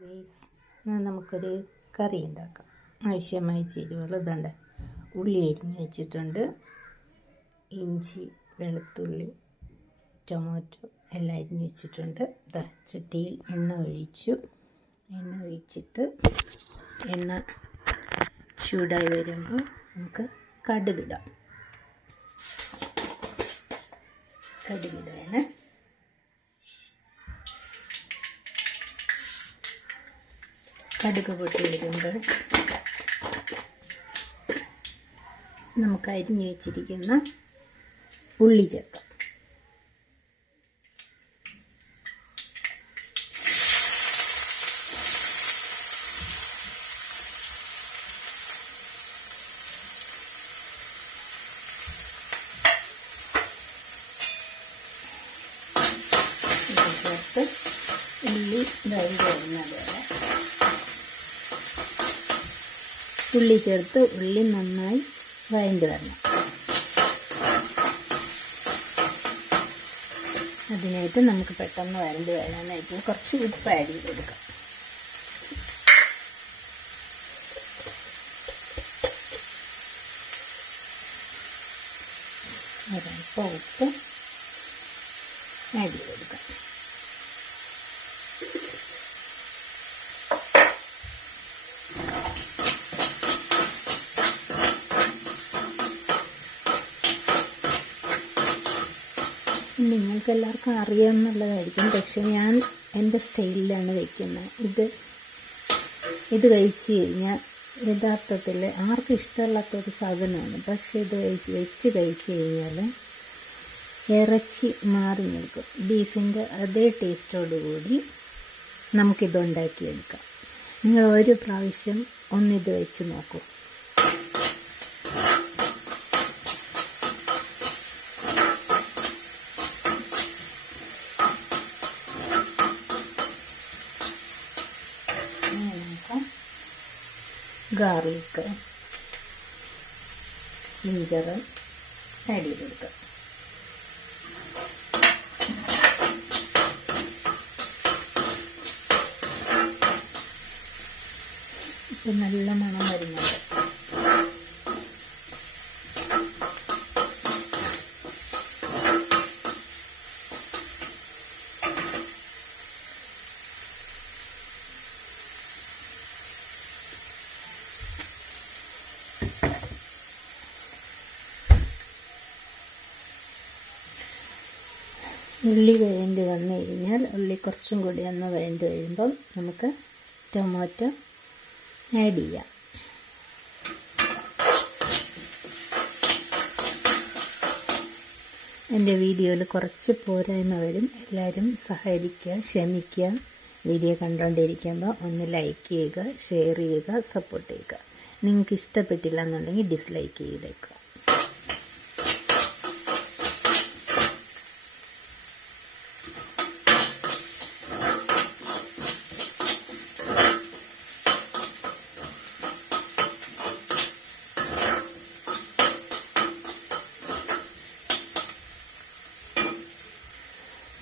Guys, നമുക്കൊരു കറി ഉണ്ടാക്കാം. ആവശ്യമായ ചേരുവകൾ ഇതുണ്ട്. ഉള്ളി അരിഞ്ഞ് വെച്ചിട്ടുണ്ട്, ഇഞ്ചി, വെളുത്തുള്ളി, ടൊമാറ്റോ എല്ലാം അരിഞ്ഞ് വെച്ചിട്ടുണ്ട്. ചട്ടിയിൽ എണ്ണ ഒഴിച്ചിട്ട് എണ്ണ ചൂടായി വരുമ്പോൾ നമുക്ക് കടുകിടാം. കടുകിടാണ്. കടുക് പൊട്ടി വരുമ്പോൾ നമുക്ക് അരിഞ്ഞ് വെച്ചിരിക്കുന്ന ഉള്ളി ചേർക്കാം. ചേർത്ത് ഉള്ളി വഴണ്ട് വരുന്നത് വരെ ഉള്ളി ചേർത്ത് ഉള്ളി നന്നായി വഴണ്ട് വരണം. അതിനായിട്ട് നമുക്ക് പെട്ടെന്ന് വഴണ്ട് വരാനായിട്ട് കുറച്ച് ഉപ്പ് ആഡ് ചെയ്ത് കൊടുക്കാം. ഒരൽപ്പം ഉപ്പ് ആഡ് ചെയ്ത് കൊടുക്കാം. നിങ്ങൾക്ക് എല്ലാവർക്കും അറിയാമെന്നുള്ളതായിരിക്കും, പക്ഷെ ഞാൻ എൻ്റെ സ്റ്റൈലിലാണ് വയ്ക്കുന്നത്. ഇത് കഴിച്ച് കഴിഞ്ഞാൽ യഥാർത്ഥത്തിൽ ആർക്കും ഇഷ്ടമല്ലാത്തൊരു സാധനമാണ്. പക്ഷെ ഇത് വെച്ച് കഴിച്ച് കഴിഞ്ഞാൽ ഇറച്ചി മാറി നിൽക്കും. ബീഫിൻ്റെ അതേ ടേസ്റ്റോടുകൂടി നമുക്കിതുണ്ടാക്കിയെടുക്കാം. നിങ്ങൾ ഒരു പ്രാവശ്യം ഒന്നിത് വെച്ച് നോക്കൂ. ഗാർലിക്ക്, ജിഞ്ചർ ആഡ് ചെയ്ത് കൊടുക്കുക. ഇപ്പം നല്ല മണം വരുന്നുണ്ട്. ഉള്ളി വഴണ്ട് വന്നു കഴിഞ്ഞാൽ ഉള്ളി കുറച്ചും കൂടി ഒന്ന് വഴണ്ട് കഴിയുമ്പം നമുക്ക് ടൊമാറ്റോ ആഡ് ചെയ്യാം. എൻ്റെ വീഡിയോയിൽ കുറച്ച് പോരായ്മ വരും. എല്ലാവരും സഹകരിക്കുക, ക്ഷമിക്കുക. വീഡിയോ കണ്ടുകൊണ്ടിരിക്കുമ്പോൾ ഒന്ന് ലൈക്ക് ചെയ്യുക, ഷെയർ ചെയ്യുക, സപ്പോർട്ട് ചെയ്യുക. നിങ്ങൾക്ക് ഇഷ്ടപ്പെട്ടില്ല എന്നുണ്ടെങ്കിൽ ഡിസ്ലൈക്ക് ചെയ്തേക്കുക.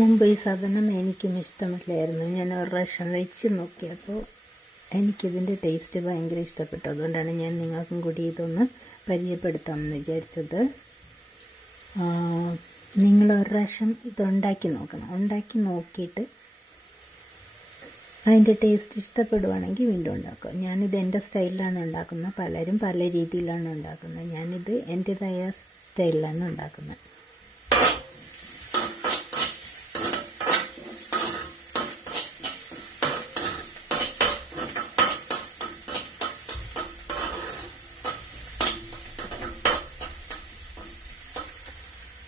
മുമ്പ് ഈ സാധനം എനിക്കും ഇഷ്ടമല്ലായിരുന്നു. ഞാൻ ഒരു പ്രാവശ്യം വെച്ച് നോക്കിയപ്പോൾ എനിക്കിതിൻ്റെ ടേസ്റ്റ് ഭയങ്കര ഇഷ്ടപ്പെട്ടു. അതുകൊണ്ടാണ് ഞാൻ നിങ്ങൾക്കും കൂടി ഇതൊന്ന് പരിചയപ്പെടുത്താമെന്ന് വിചാരിച്ചത്. നിങ്ങൾ ഒരു പ്രാവശ്യം ഇതുണ്ടാക്കി നോക്കണം. ഉണ്ടാക്കി നോക്കിയിട്ട് അതിൻ്റെ ടേസ്റ്റ് ഇഷ്ടപ്പെടുവാണെങ്കിൽ വീണ്ടും ഉണ്ടാക്കുക. ഞാനിത് എൻ്റെ സ്റ്റൈലിലാണ് ഉണ്ടാക്കുന്നത്. പലരും പല രീതിയിലാണ് ഉണ്ടാക്കുന്നത്. ഞാനിത് എൻ്റേതായ സ്റ്റൈലിലാണ് ഉണ്ടാക്കുന്നത്.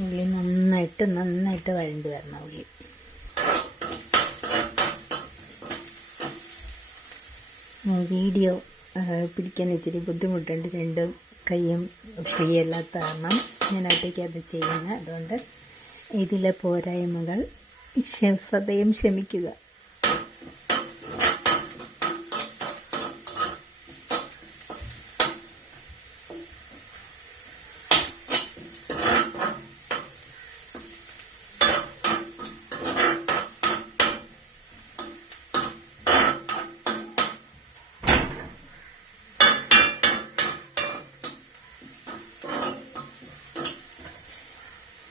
ഉള്ളി നന്നായിട്ട് വഴണ്ട് വരണം. ഉള്ളി വീഡിയോ പിടിക്കാൻ ഇച്ചിരി ബുദ്ധിമുട്ടുണ്ട്. രണ്ട് കൈയും ഫ്രീ അല്ലാത്ത കാരണം ഞാൻ ഒറ്റയ്ക്ക് അത് ചെയ്യുന്നത്. അതുകൊണ്ട് ഇതിലെ പോരായ്മകൾ സദയം ക്ഷമിക്കുക.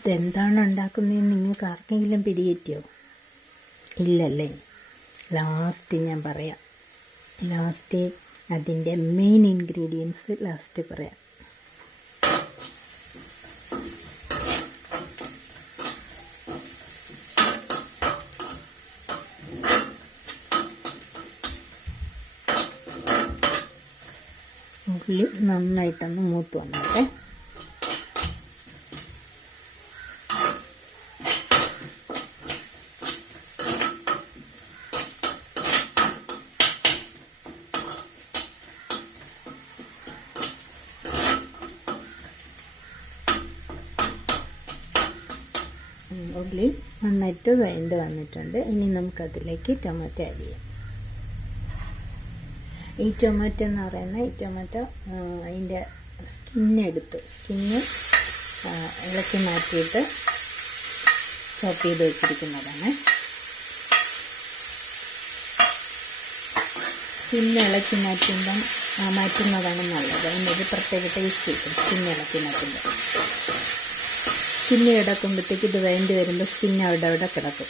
ഇതെന്താണ് ഉണ്ടാക്കുന്നതെന്ന് നിങ്ങൾക്ക് ആർക്കെങ്കിലും പിടികിട്ടിയോ? ഇല്ലല്ലേ? ലാസ്റ്റ് ഞാൻ പറയാം. ലാസ്റ്റ് അതിൻ്റെ മെയിൻ ഇൻഗ്രീഡിയൻസ് ലാസ്റ്റ് പറയാം. ഉള്ളി നന്നായിട്ടൊന്ന് മൂത്ത് വന്നോട്ടെ. ഉള്ളി നന്നായിട്ട് വെന്ത് വന്നിട്ടുണ്ട്. ഇനി നമുക്കതിലേക്ക് ടൊമാറ്റോ ആഡ് ചെയ്യാം. ഈ ടൊമാറ്റോ എന്ന് പറയുന്നത് ഈ ടൊമാറ്റോ അതിൻ്റെ സ്കിന്ന് ഇളക്കി മാറ്റിയിട്ട് ചോപ്പ് ചെയ്ത് വെച്ചിരിക്കുന്നതാണ്. സ്കിന്ന് ഇളക്കി മാറ്റുന്നതാണ് നല്ലത്. അതിനൊരു പ്രത്യേക ടേസ്റ്റ് കിട്ടും സ്കിന്ന് ഇളക്കി മാറ്റുമ്പോൾ. സ്കിന്ന് കിടക്കുമ്പോഴത്തേക്ക് ഇത് വേണ്ടി വരുമ്പോൾ സ്കിന്ന് അവിടെ കിടക്കും.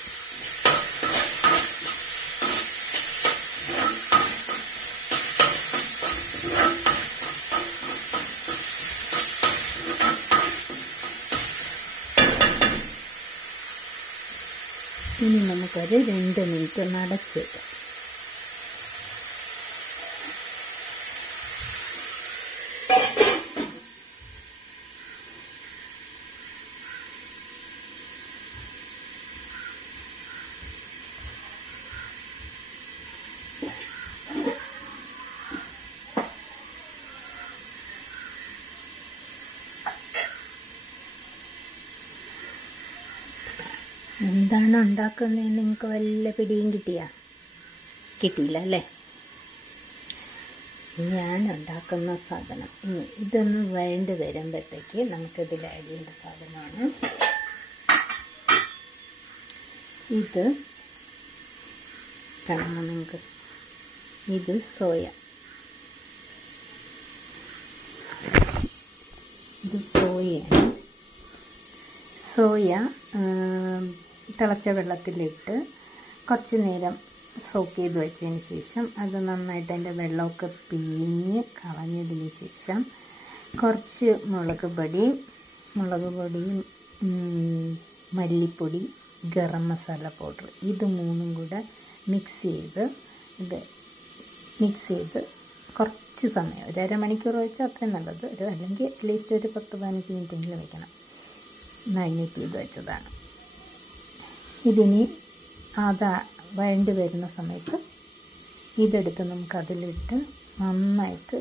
ഇനി നമുക്കൊരു 2 മിനിറ്റ് ഒന്ന് അടച്ച് വെക്കാം. എന്താണ് ഉണ്ടാക്കുന്നതെന്ന് നിങ്ങൾക്ക് വല്ല പിടിയും കിട്ടിയില്ല അല്ലേ? ഞാൻ ഉണ്ടാക്കുന്ന സാധനം ഇതൊന്ന് വേണ്ടി വരുമ്പോഴത്തേക്ക് നമുക്കിതിൽ ആഡ് ചെയ്യേണ്ട സാധനമാണ് ഇത്. കാണാമോ നിങ്ങൾക്ക്? ഇത് സോയാണ്. സോയ തിളച്ച വെള്ളത്തിലിട്ട് കുറച്ച് നേരം സോക്ക് ചെയ്ത് വെച്ചതിന് ശേഷം അത് നന്നായിട്ട് അതിൻ്റെ വെള്ളമൊക്കെ പിഴിഞ്ഞ് കളഞ്ഞതിന് ശേഷം കുറച്ച് മുളക് പൊടിയും മല്ലിപ്പൊടി, ഗരം മസാല പൗഡർ, ഇത് 3 കൂടെ മിക്സ് ചെയ്ത് കുറച്ച് സമയം, ഒരു അരമണിക്കൂർ വെച്ചാൽ അത്രയും നല്ലത്. അല്ലെങ്കിൽ അറ്റ്ലീസ്റ്റ് ഒരു 10-15 മിനിറ്റെങ്കിലും വെക്കണം. മാരിനേറ്റ് ചെയ്ത് വെച്ചതാണ്. ഇതിനി വേണ്ടി വരുന്ന സമയത്ത് ഇതെടുത്ത് നമുക്കതിലിട്ട് നന്നായിട്ട്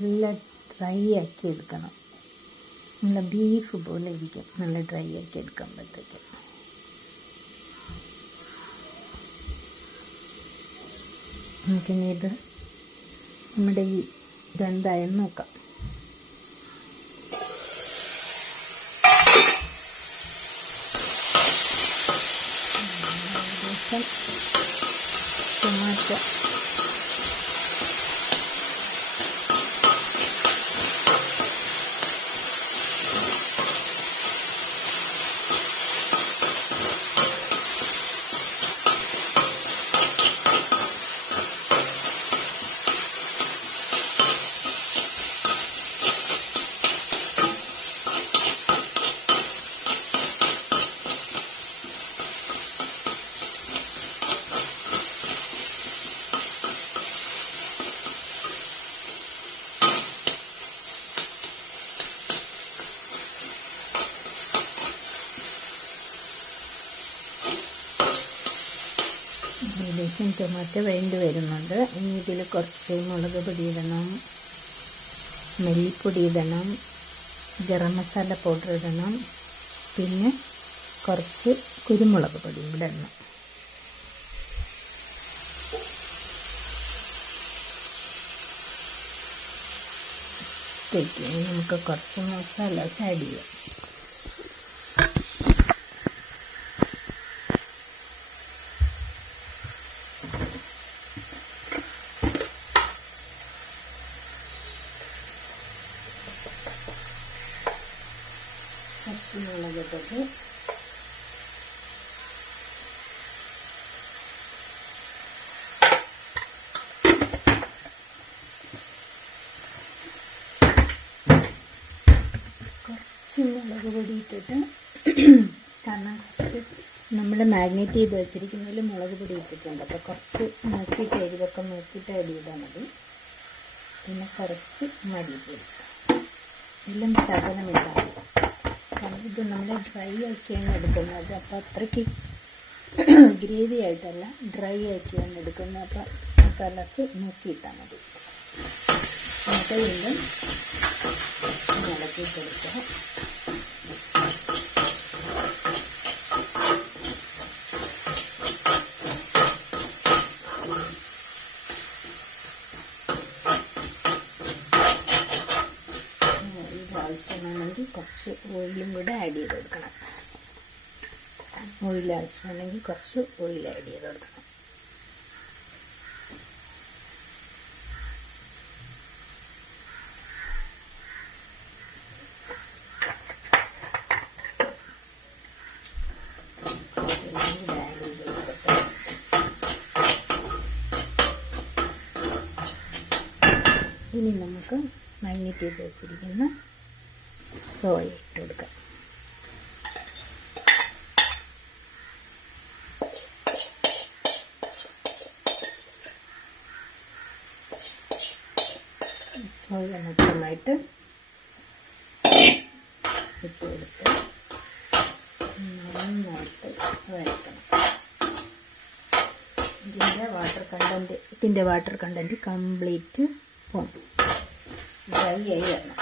നല്ല ഡ്രൈ ആക്കി എടുക്കണം. നല്ല ബീഫ് പോലെ ഇരിക്കും. നല്ല ഡ്രൈ ആക്കി എടുക്കുമ്പോഴത്തേക്ക് നമുക്കിനി ഇത് നമ്മുടെ ഈ ഇതെന്തായെന്ന് നോക്കാം. ടൊമാറ്റോ ഏകദേശം ടൊമാറ്റോ വേണ്ടി വരുന്നുണ്ട്. ഇനി ഇതിൽ കുറച്ച് മുളക് പൊടി ഇടണം, മല്ലിപ്പൊടി ഇടണം, ഗരം മസാല പൗഡർ ഇടണം, പിന്നെ കുറച്ച് കുരുമുളക് പൊടിയും കൂടെ ഇടണം. നമുക്ക് കുറച്ച് മസാലാസ് ആഡ് ചെയ്യാം. കുറച്ച് കുറച്ച് മുളക് പൊടി ഇട്ടിട്ട് കാരണം കുറച്ച് നമ്മൾ മാഗ്നേറ്റ് ചെയ്ത് വെച്ചിരിക്കുന്നതിൽ മുളക് പൊടി ഇട്ടിട്ടുണ്ട്. അപ്പോൾ കുറച്ച് നോക്കിയിട്ട് എരിവൊക്കെ നോക്കിയിട്ട് ആഡ് ചെയ്താൽ മതി. പിന്നെ കുറച്ച് മല്ലിപ്പൊടി എല്ലാം ശകലം ഇട്ടാൽ മതി. കാരണം ഇത് നമ്മൾ ഡ്രൈ ആക്കിയാണ് എടുക്കുന്നത്. അപ്പോൾ അത്രയ്ക്ക് ഗ്രേവി ആയിട്ടല്ല, ഡ്രൈ ആക്കിയാണ് എടുക്കുന്നത്. അപ്പോൾ മസാലാസ് നോക്കിയിട്ടാൽ മതി. എന്നിട്ട് വീണ്ടും ഇളക്കി കൊടുക്കുക. ആവശ്യമാണെങ്കിൽ കുറച്ച് ഓയിലും കൂടെ ആഡ് ചെയ്ത് കൊടുക്കണം. ഓയിൽ ആവശ്യമാണെങ്കിൽ കുറച്ച് ഓയിൽ ആഡ് ചെയ്ത് കൊടുക്കണം. ഇനി നമുക്ക് മാഗ്നേറ്റ് ചെയ്ത് വെച്ചിരിക്കുന്ന സോയ ഇട്ട് കൊടുക്കാം. സോയ മൊത്തമായിട്ട് ഇട്ട് കൊടുത്ത് നന്നായിട്ട് വരയ്ക്കണം. ഇതിൻ്റെ വാട്ടർ കണ്ടൻറ്റ് കംപ്ലീറ്റ് പോകും. ഡ്രൈ ആയി വരണം.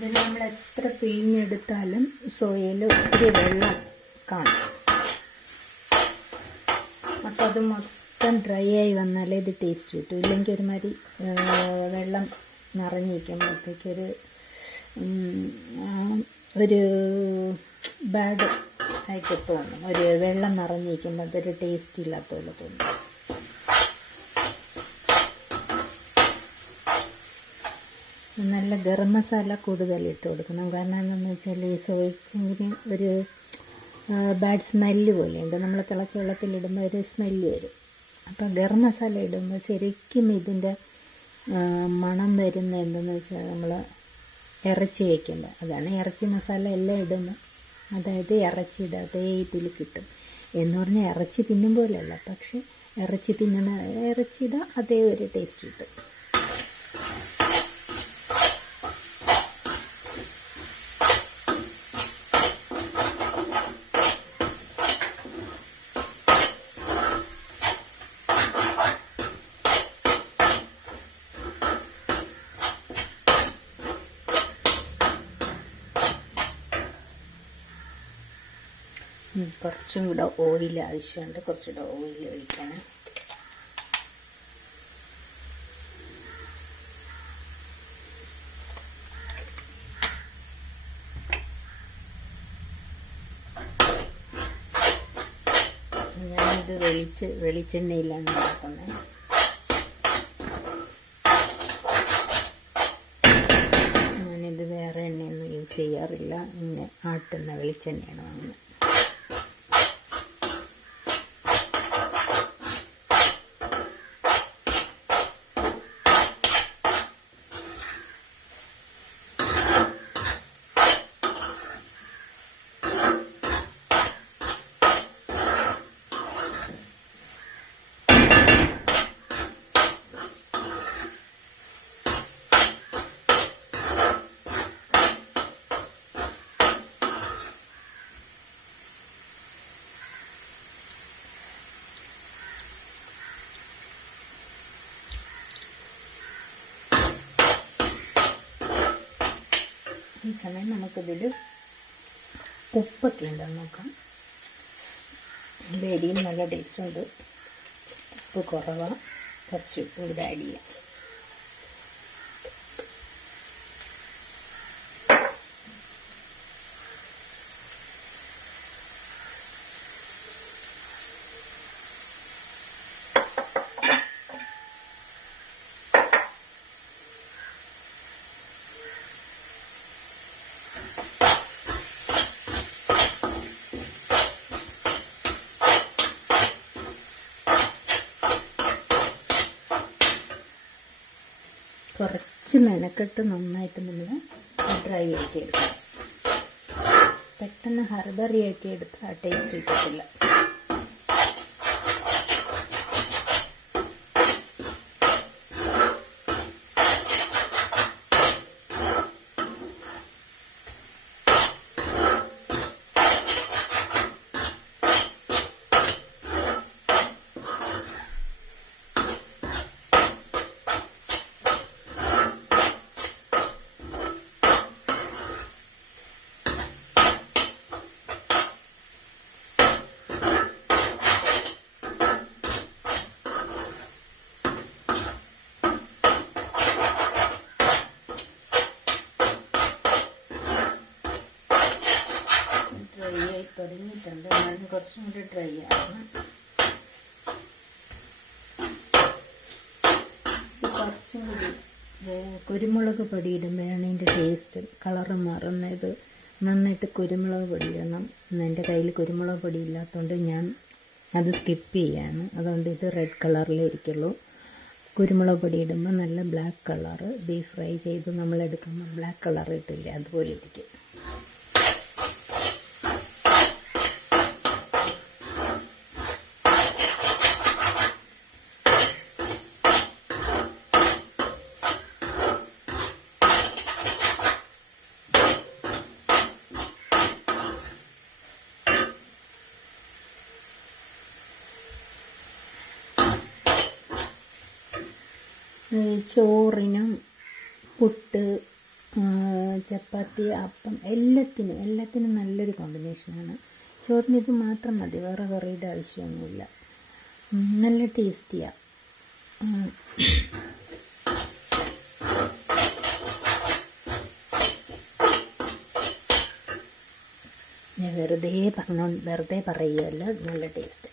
ഇതിൽ നമ്മൾ എത്ര പിഴിഞ്ഞെടുത്താലും സോയയിൽ ഒത്തിരി വെള്ളം കാണും. അപ്പോൾ അത് മൊത്തം ഡ്രൈ ആയി വന്നാലേ ഇത് ടേസ്റ്റ് കിട്ടും. ഇല്ലെങ്കിൽ ഒരുമാതിരി വെള്ളം നിറഞ്ഞിരിക്കുമ്പോഴത്തേക്കൊരു ബാഡ് ആയിട്ട് തോന്നും. ഒരു വെള്ളം നിറഞ്ഞിരിക്കുമ്പോൾ അതൊരു ടേസ്റ്റ് ഇല്ലാത്ത പോലെ തോന്നും. നല്ല ഗരം മസാല കൂടുതൽ ഇട്ട് കൊടുക്കണം. കാരണം എന്താണെന്ന് വെച്ചാൽ ഈ സോയച്ചെങ്കിന് ഒരു ബാഡ് സ്മെല്ല് പോലെയുണ്ട്. നമ്മൾ തിളച്ച വെള്ളത്തിലിടുമ്പോൾ ഒരു സ്മെല്ല് വരും. അപ്പോൾ ഗരം മസാല ഇടുമ്പോൾ ശരിക്കും ഇതിൻ്റെ മണം വരുന്ന എന്തെന്ന് വെച്ചാൽ നമ്മൾ ഇറച്ചി വയ്ക്കുമ്പോൾ അതാണ് ഇറച്ചി മസാല എല്ലാം ഇടുന്നത്. അതായത് ഇറച്ചി ഇടാതെ ഇതിൽ കിട്ടും എന്ന് പറഞ്ഞാൽ ഇറച്ചി തിന്നും പോലെയല്ല, പക്ഷെ ഇറച്ചി തിന്നണ ഇറച്ചിയുടെ അതേ ഒരു ടേസ്റ്റ് കിട്ടും. കുറച്ചും കൂടെ ഓയിൽ ആവശ്യമുണ്ട്. കുറച്ചുകൂടെ ഓയിൽ ഒഴിക്കണം. ഞാനിത് വെളിച്ചെണ്ണയിലാണ് ഉണ്ടാക്കുന്നത്. ഞാനിത് വേറെ എണ്ണയൊന്നും യൂസ് ചെയ്യാറില്ല. ഇങ്ങനെ ആട്ടുന്ന വെളിച്ചെണ്ണയാണ് വാങ്ങുന്നത്. ഈ സമയം നമുക്കിതിൽ ഉപ്പൊക്കെ ഉണ്ടെന്ന് നോക്കാം. ബേരിയും നല്ല ടേസ്റ്റുണ്ട്. ഉപ്പ് കുറവാണ്, കുറച്ച് ഉപ്പ് കൂടെ ആഡ് ചെയ്യാം. കുറച്ച് മെനക്കെട്ട് നന്നായിട്ട് നമ്മൾ ഡ്രൈ ആക്കി എടുക്കണം. പെട്ടെന്ന് ഹർബറി ആക്കി എടുത്താൽ ആ ടേസ്റ്റ് കിട്ടത്തില്ല. ഡ്രൈ ആയി തുടങ്ങിയിട്ടുണ്ട്. എന്നാലും കുറച്ചും കൂടി ഡ്രൈ ആകണം. കുറച്ചും കൂടി കുരുമുളക് പൊടി ഇടുമ്പോഴാണ് ഇതിൻ്റെ ടേസ്റ്റ് കളറ് മാറുന്നത്. നന്നായിട്ട് കുരുമുളക് പൊടി ഇടണം. എൻ്റെ കയ്യിൽ കുരുമുളക് പൊടി ഇല്ലാത്തതുകൊണ്ട് ഞാൻ അത് സ്കിപ്പ് ചെയ്യാണ്. അതുകൊണ്ട് ഇത് റെഡ് കളറിലേ ഇരിക്കുള്ളൂ. കുരുമുളക് പൊടി ഇടുമ്പോൾ നല്ല ബ്ലാക്ക് കളറ്, ബീഫ് ഫ്രൈ ചെയ്ത് നമ്മളെടുക്കുമ്പോൾ ബ്ലാക്ക് കളർ ഇട്ടില്ല, അതുപോലെ ഇരിക്കും. ചോറിനും പുട്ട്, ചപ്പാത്തി, അപ്പം എല്ലാത്തിനും നല്ലൊരു കോമ്പിനേഷനാണ്. ചോറിന് ഇത് മാത്രം മതി, വേറെ കറിയുടെ ആവശ്യമൊന്നുമില്ല. നല്ല ടേസ്റ്റിയാണ്. ഞാൻ വെറുതെ പറയുകയല്ല, നല്ല ടേസ്റ്റ്.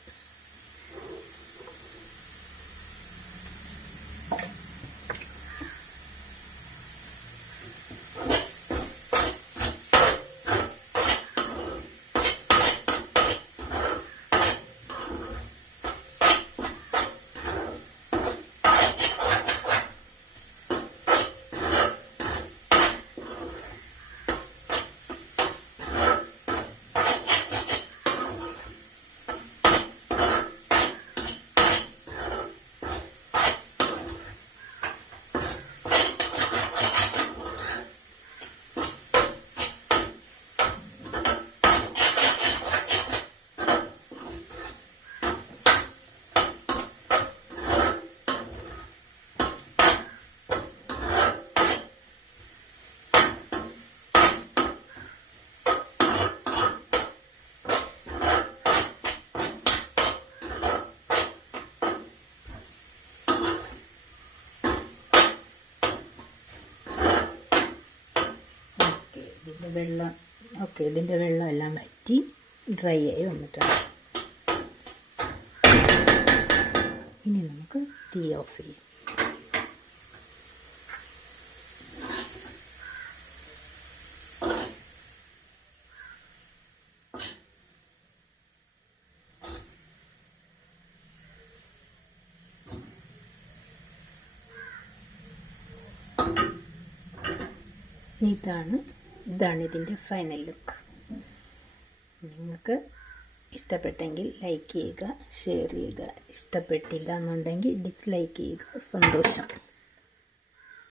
ഇതിൻ്റെ വെള്ളം എല്ലാം വറ്റി ഡ്രൈ ആയി വന്നിട്ടുണ്ട്. ഇനി നമുക്ക് തീ ഓഫ് ചെയ്യാം. ഇതാണ് ഇതിൻ്റെ ഫൈനൽ ലുക്ക്. നിങ്ങൾക്ക് ഇഷ്ടപ്പെട്ടെങ്കിൽ ലൈക്ക് ചെയ്യുക, ഷെയർ ചെയ്യുക. ഇഷ്ടപ്പെട്ടില്ല എന്നുണ്ടെങ്കിൽ ഡിസ്ലൈക്ക് ചെയ്യുക. സന്തോഷം.